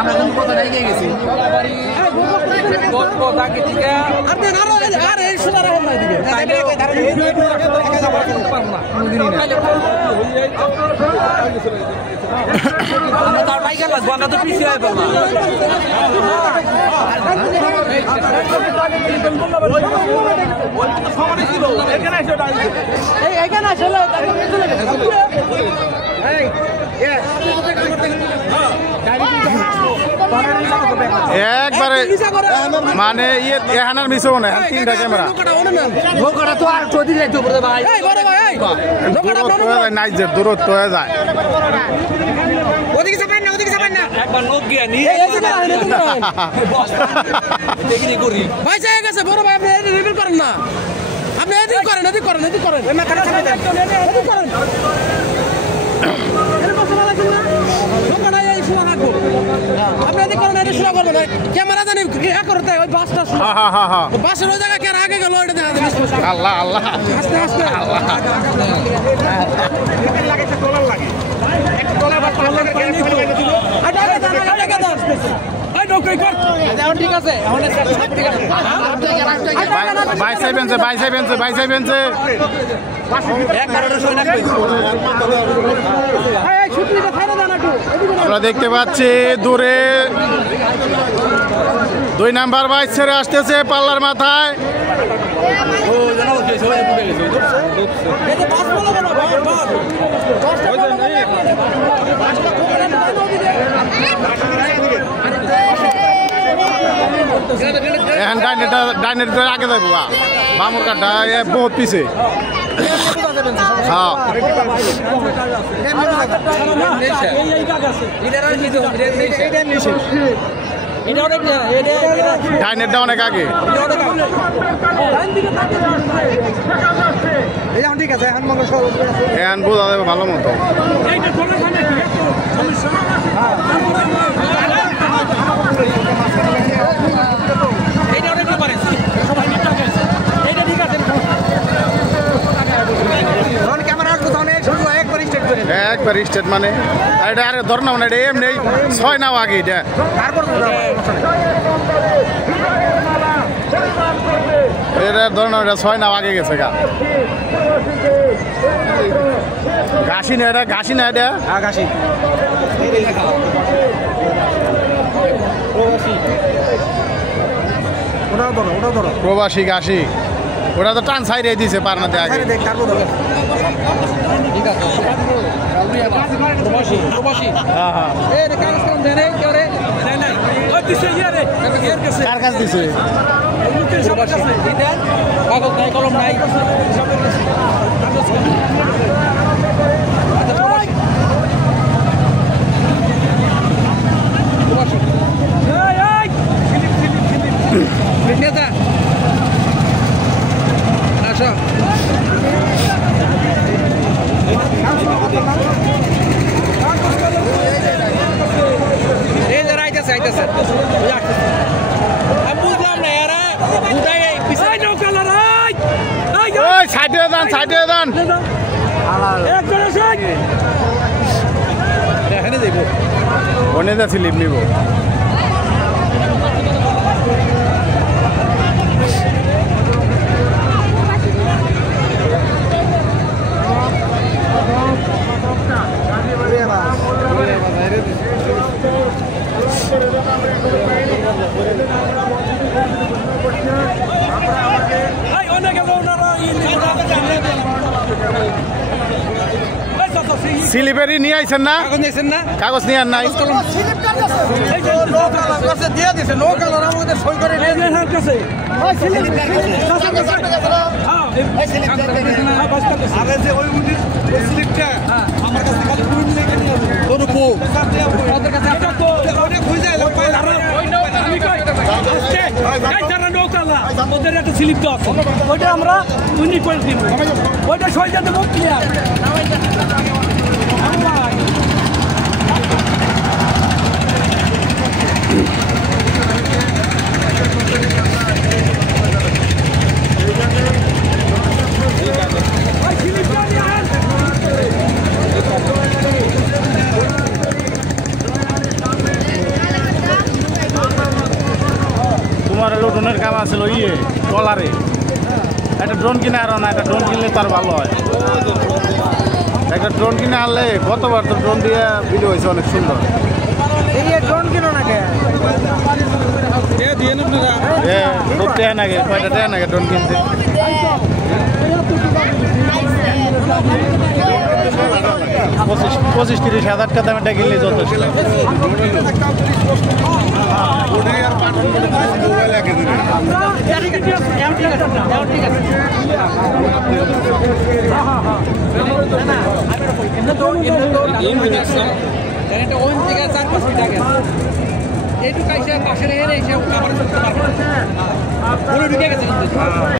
আমরা কিন্তু কথা নাই গেছি তার বাইকে লাগবো আমরা তো পিছিয়ে একবারে মানে এখানের মিশো না তিনটা ক্যামেরা নাই যে দূরত্ব হয়ে যায় বড় ভাই আপনি রিভিল করেন না আপনি এদিক করেন এদিক করেন এদিক করেন ক্যামেরা জানি করতে ওই বাসটা বাসের ওই জায়গায় কেন আগে গেল ওইটা দেখা যাবে আল্লাহ আল্লাহ আস্তে আস্তে ঠিক আছে আমরা দেখতে পাচ্ছি দূরে 2 নাম্বার বাইক ছেড়ে আসতেছে পাল্লার মাথায় এখন ডাইনের আগে যাবো বামুর কাঠটা বহুত পিছে হ্যাঁ ডাইনেরটা অনেক আগে এখন বোঝা যাবে ভালো মতো একবার স্টেট মানে এটা আরে ধর না এটা এমনি 6 নাও আগে এটা এটা ধর না এটা 6 নাও আগে গেছে গা ঘাসি না এটা ঘাসি প্রবাসী ঘাসি ওটা তো টান সাইডে দিয়েছে পারনাতে আগে কার কাছে দিছে কলম নাই আচ্ছা বুঝলাম না এরা সাইডে দান এখানে দেখবো ওনে যাচ্ছি লিপ নিব স্লিপারি নিয়ে আইছেন না কাগজ নিয়ে আর নাই ওদের একটা স্লিপ তো আছে ওইটা আমরা উইনি করে দিব ওইটা সইটা দেবো ক্লিয়ার কাম আছিল ট্রলারে একটা ড্রোন কিনে আরো না, একটা ড্রোন কিনলে তার ভালো হয়। একটা ড্রোন কিনে আনলে গতবার তো ড্রোন দিয়ে ভিডিও হয়েছে অনেক সুন্দর। ড্রোন কিনো না কে খুব টেয়া নাগে, কয়টা টেয়া নাগে ড্রোন কিনতে? 25-30 হাজার টাকা দামে কিনলে যথেষ্ট। এইটুকু পাশে রেখে এসে